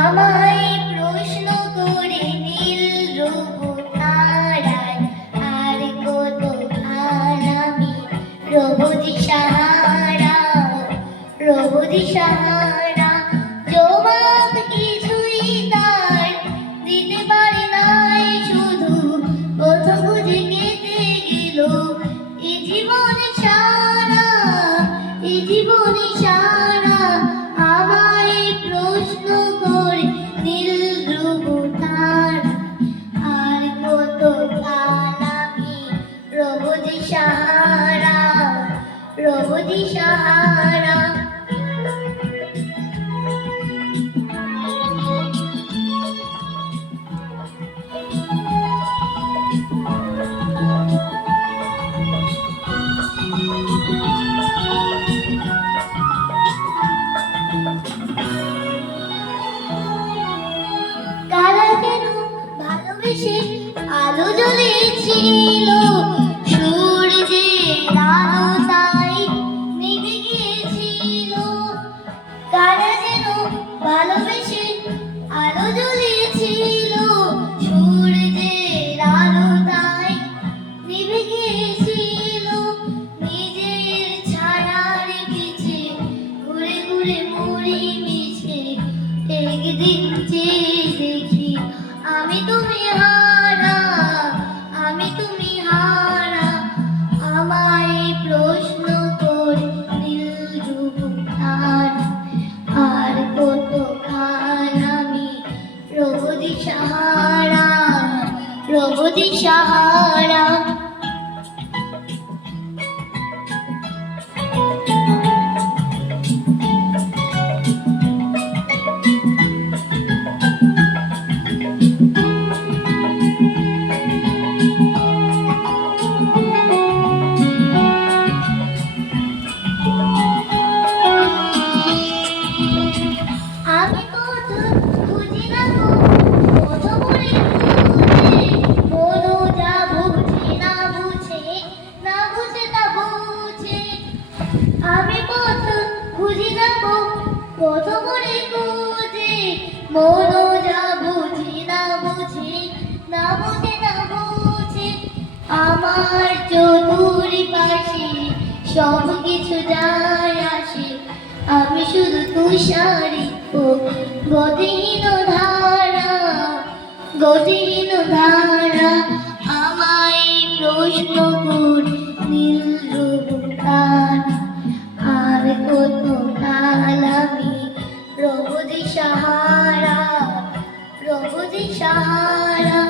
আমায় প্রশ্ন করে নীল রূপ তারায় আর কত আমি রবদি সাহারা রবদি সাহারা জবাব কিছুই তার দিতে পারি নাই শুধু কত বুঝে কেটে গেল এই জীবনে সারা এই জীবনে সারা আমায় প্রশ্ন করে নীল রূপ তারা আর কত আমি রবদি সাহারা রবদি সাহারা কারা কেন ভালোবেসে আলো জ্বলেছিল সূর্যের আলো তাই নিভে গিয়েছিল কারা যেন ভালোবেসে আলো জ্বলেছিল সূর্যের আলো তাই নিভে গিয়েছিল নিজের ছায়ার পিছে ঘুরে ঘুরে মরি মিছে একদিন চেয়ে দেখি আমি তুমি হারা আমি তুমি হারা আমায় প্রশ্ন করে নীল রূপ তারা আর কত আমি রবদি সাহারা রবদি সাহারা আমি কত বুঝি না গো কত বলে মনো যা বুঝি না বুঝে না বুঝে না বুঝে আমি কত বুঝি না গো কত বলে বুঝে মনো যা বুঝি না বুঝে না বুঝে না বুঝে আমার চতুরি পাশে সব কিছু যায় আসে আমি শুধু তুষারি ও গতিহীন ধারা গতিহীন ধারা আমায় প্রশ্ন করে নীল রূপ তারা আর কত আমি রবদি সাহারা রবদি সাহারা